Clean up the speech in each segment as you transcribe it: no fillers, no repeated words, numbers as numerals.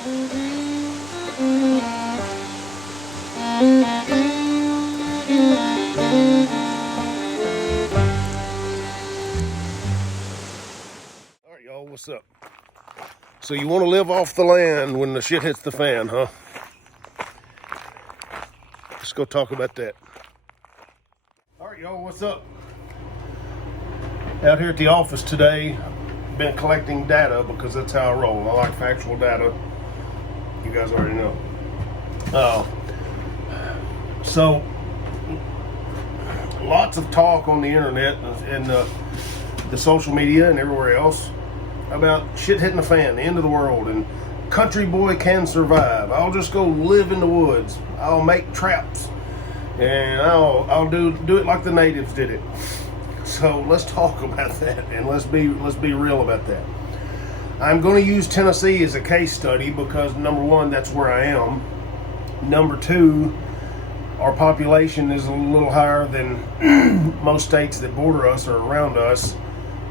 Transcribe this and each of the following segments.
Alright, y'all, what's up? So you want to live off the land when the shit hits the fan, huh? Let's go talk about that. Alright, y'all, what's up? Out here at the office today, been collecting data because that's how I roll. I like factual data. You guys already know. So lots of talk on the internet and the social media and everywhere else about shit hitting the fan, the end of the world, and country boy can survive. I'll just go live in the woods. I'll make traps, and I'll do it like the natives did it. So let's talk about that, and let's be real about that. I'm going to use Tennessee as a case study because, number one, that's where I am. Number two, our population is a little higher than most states that border us or around us,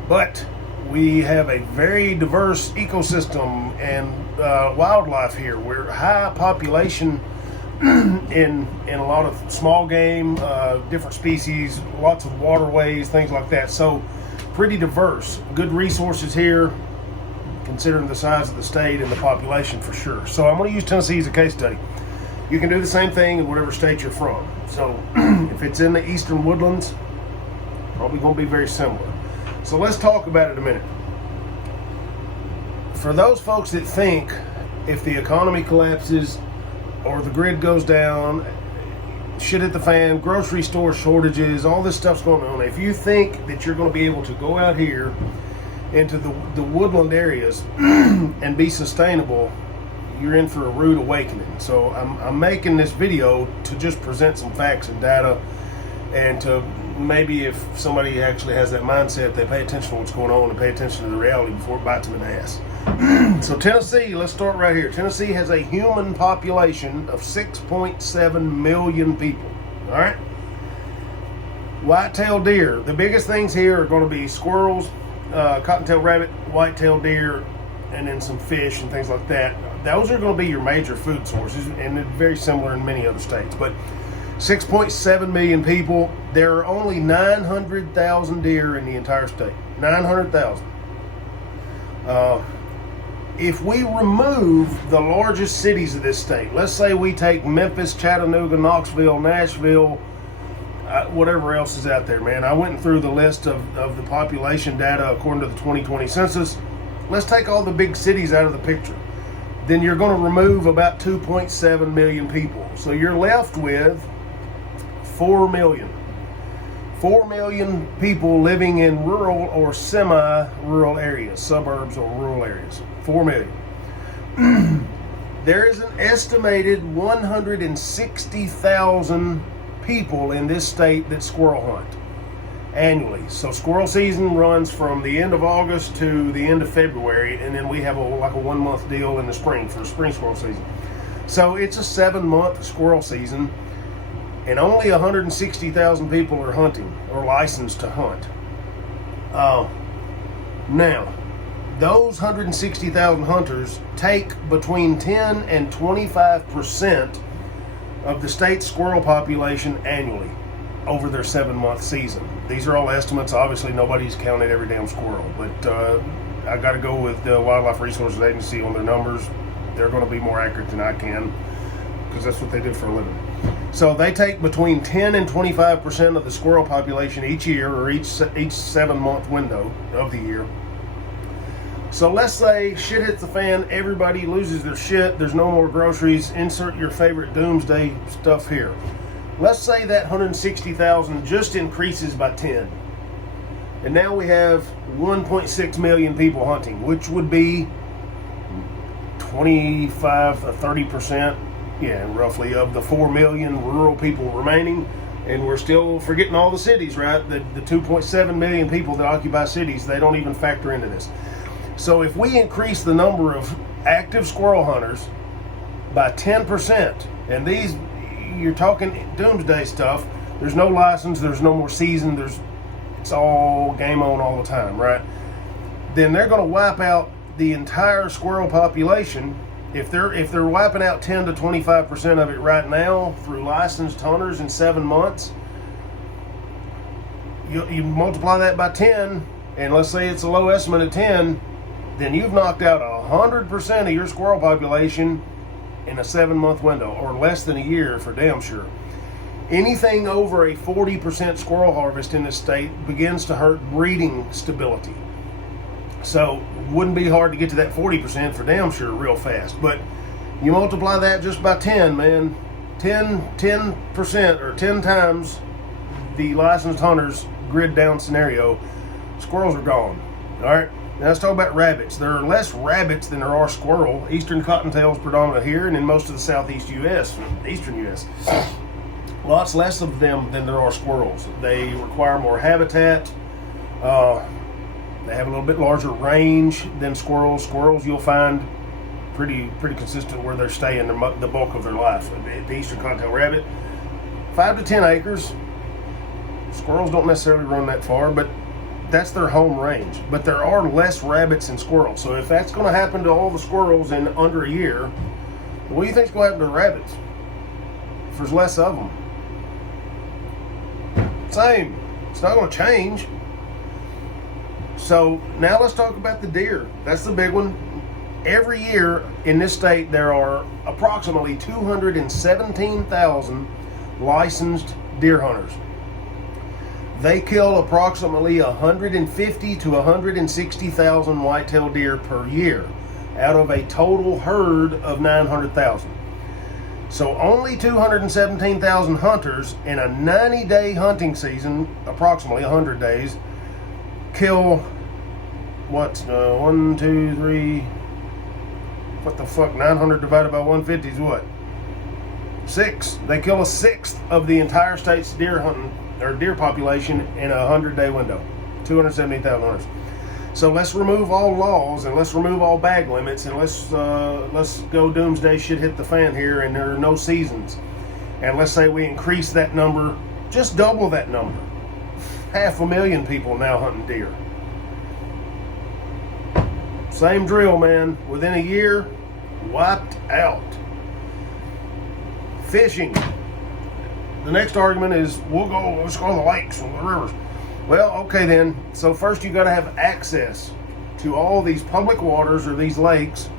but we have a very diverse ecosystem and wildlife here. We're high population in a lot of small game, different species, lots of waterways, things like that. So pretty diverse, good resources here, considering the size of the state and the population for sure. So I'm going to use Tennessee as a case study. You can do the same thing in whatever state you're from. So if it's in the eastern woodlands, probably going to be very similar. So let's talk about it a minute. For those folks that think if the economy collapses or the grid goes down, shit hit the fan, grocery store shortages, all this stuff's going on. If you think that you're going to be able to go out here into the woodland areas and be sustainable, you're in for a rude awakening. So I'm making this video to just present some facts and data, and to maybe if somebody actually has that mindset, they pay attention to what's going on and pay attention to the reality before it bites them in the ass. So Tennessee, let's start right here. Tennessee has a human population of 6.7 million people. All right. White-tailed deer. The biggest things here are going to be squirrels, cottontail rabbit, white-tailed deer, and then some fish and things like that. Those are going to be your major food sources, and they're very similar in many other states. But 6.7 million people, there are only 900,000 deer in the entire state. 900,000. If we remove the largest cities of this state, let's say we take Memphis, Chattanooga, Knoxville, Nashville, whatever else is out there, man. I went through the list of the population data according to the 2020 census. Let's take all the big cities out of the picture. Then you're going to remove about 2.7 million people. So you're left with 4 million. 4 million people living in rural or semi-rural areas, suburbs or rural areas. 4 million. There is an estimated 160,000 people in this state that squirrel hunt annually. So squirrel season runs from the end of August to the end of February, and then we have a 1 month deal in the spring for spring squirrel season. So it's a 7-month squirrel season, and only 160,000 people are hunting or licensed to hunt. Now, those 160,000 hunters take between 10 and 25% of the state's squirrel population annually over their 7-month season. These are all estimates. Obviously, nobody's counted every damn squirrel, but I got to go with the Wildlife Resources Agency on their numbers. They're going to be more accurate than I can because that's what they do for a living. So they take between 10 and 25% of the squirrel population each year, or each 7-month window of the year. So let's say shit hits the fan, everybody loses their shit, there's no more groceries, insert your favorite doomsday stuff here. Let's say that 160,000 just increases by 10. And now we have 1.6 million people hunting, which would be 25 to 30%, roughly, of the 4 million rural people remaining. And we're still forgetting all the cities, right? The 2.7 million people that occupy cities, they don't even factor into this. So if we increase the number of active squirrel hunters by 10%, and these, you're talking doomsday stuff, there's no license, there's no more season, it's all game on all the time, right? Then they're going to wipe out the entire squirrel population If they're wiping out 10 to 25% of it right now through licensed hunters in 7 months, you multiply that by 10, and let's say it's a low estimate of 10, then you've knocked out 100% of your squirrel population in a 7-month window, or less than a year for damn sure. Anything over a 40% squirrel harvest in this state begins to hurt breeding stability. So wouldn't be hard to get to that 40% for damn sure real fast. But you multiply that just by 10, man. 10% or 10 times the licensed hunters grid down scenario, squirrels are gone. All right. Now let's talk about rabbits. There are less rabbits than there are squirrel. Eastern cottontail is predominant here, and in most of the southeast U.S., eastern U.S. Lots less of them than there are squirrels. They require more habitat. They have a little bit larger range than squirrels. Squirrels you'll find pretty consistent where they're staying the bulk of their life. The eastern cottontail rabbit, 5 to 10 acres. Squirrels don't necessarily run that far, but that's their home range. But there are less rabbits than squirrels. So if that's going to happen to all the squirrels in under a year, what do you think is going to happen to the rabbits if there's less of them? Same. It's not going to change. So now let's talk about the deer. That's the big one. Every year in this state, there are approximately 217,000 licensed deer hunters. They kill approximately 150 to 160,000 whitetail deer per year out of a total herd of 900,000. So only 217,000 hunters in a 90-day hunting season, approximately 100 days, kill, what, 1, 2, 3, what the fuck, 900 divided by 150 is what? 6. They kill a sixth of the entire state's deer hunting, or deer population in a 100-day window. 270,000 hunters. So let's remove all laws, and let's remove all bag limits, and let's go doomsday shit hit the fan here, and there are no seasons. And let's say we increase that number, just double that number. 500,000 people now hunting deer. Same drill, man. Within a year, wiped out. Fishing. The next argument is let's go to the lakes and the rivers. Well, okay then. So first you got to have access to all these public waters or these lakes.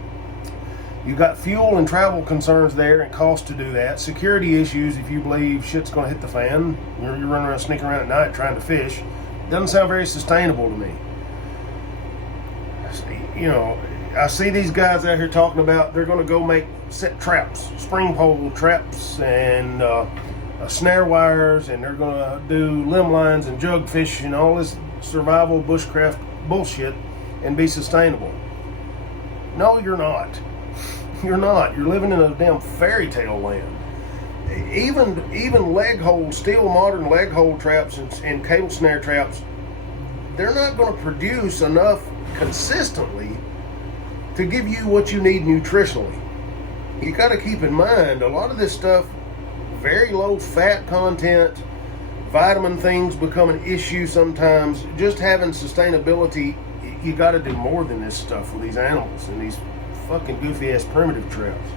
You got fuel and travel concerns there and cost to do that. Security issues if you believe shit's going to hit the fan. You're running around, sneaking around at night trying to fish. Doesn't sound very sustainable to me. You know, I see these guys out here talking about they're going to go set traps, spring pole traps, and snare wires, and they're going to do limb lines and jug fish and all this survival bushcraft bullshit and be sustainable. No, you're not. You're not. You're living in a damn fairy tale land. Even leg hold, steel modern leg hold traps and cable snare traps, they're not going to produce enough consistently to give you what you need nutritionally. You got to keep in mind a lot of this stuff, very low fat content, vitamin things become an issue sometimes. Just having sustainability, you got to do more than this stuff with these animals and these fucking goofy ass primitive traps.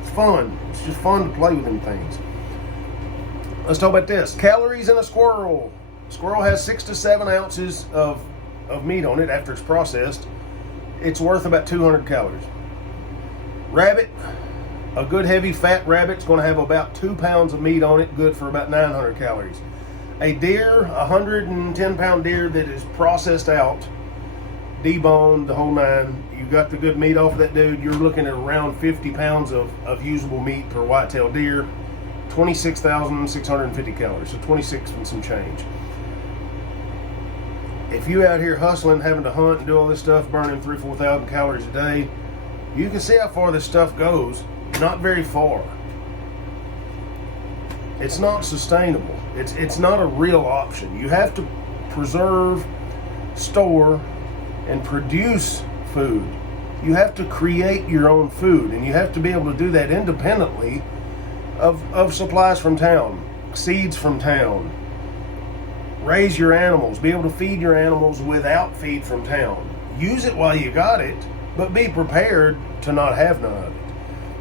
It's fun. It's just fun to play with them things. Let's talk about this. Calories in a squirrel. Squirrel has 6 to 7 ounces of meat on it after it's processed. It's worth about 200 calories. Rabbit, a good heavy fat rabbit's going to have about 2 pounds of meat on it, good for about 900 calories. A deer, 110 pound deer that is processed out, deboned, the whole nine, you got the good meat off of that dude, you're looking at around 50 pounds of usable meat per whitetail deer, 26,650 calories, so 26 and some change. If you out here hustling, having to hunt and do all this stuff, burning 3,000-4,000 calories a day, you can see how far this stuff goes. Not very far. It's not sustainable. It's not a real option. You have to preserve, store, and produce food. You have to create your own food, and you have to be able to do that independently of supplies from town, seeds from town. Raise your animals, be able to feed your animals without feed from town. Use it while you got it, but be prepared to not have none of it.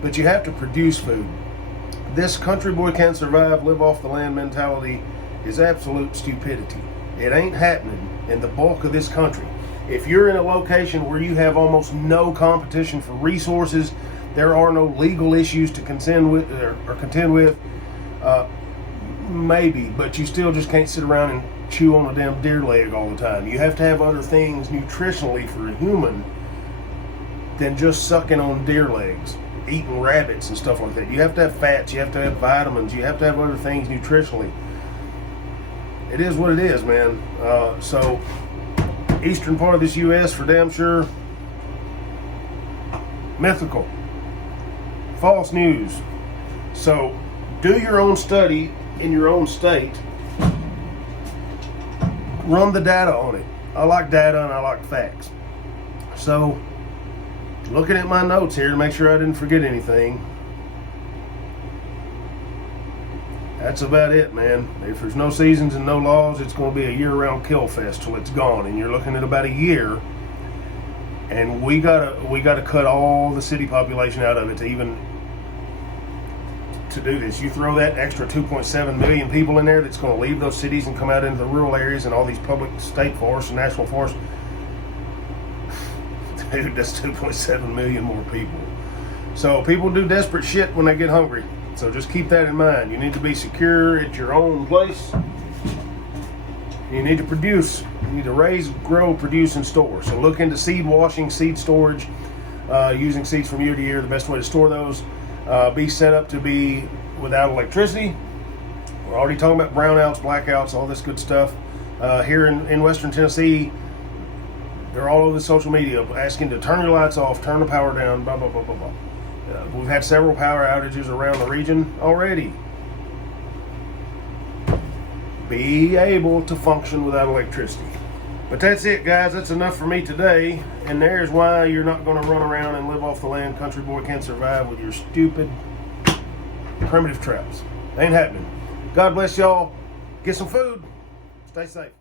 but you have to produce food. This country boy can't survive, live off the land mentality is absolute stupidity. It ain't happening in the bulk of this country. If you're in a location where you have almost no competition for resources, there are no legal issues to contend with, maybe, but you still just can't sit around and chew on a damn deer leg all the time. You have to have other things nutritionally for a human than just sucking on deer legs, eating rabbits and stuff like that. You have to have fats, you have to have vitamins, you have to have other things nutritionally. It is what it is, man. So, eastern part of this U.S. for damn sure, mythical. False news. So, do your own study in your own state. Run the data on it. I like data and I like facts. So, looking at my notes here to make sure I didn't forget anything. That's about it, man. If there's no seasons and no laws, it's going to be a year-round kill fest till it's gone. And you're looking at about a year. And we gotta cut all the city population out of it to do this. You throw that extra 2.7 million people in there that's going to leave those cities and come out into the rural areas and all these public state forests and national forests. Dude, that's 2.7 million more people. So people do desperate shit when they get hungry. So just keep that in mind. You need to be secure at your own place. You need to produce. You need to raise, grow, produce, and store. So look into seed washing, seed storage, using seeds from year to year. The best way to store those. Be set up to be without electricity. We're already talking about brownouts, blackouts, all this good stuff. Here in Western Tennessee, they're all over the social media asking to turn your lights off, turn the power down, blah, blah, blah, blah, blah. We've had several power outages around the region already. Be able to function without electricity. But that's it, guys. That's enough for me today. And there's why you're not going to run around and live off the land. Country boy can't survive with your stupid primitive traps. Ain't happening. God bless y'all. Get some food. Stay safe.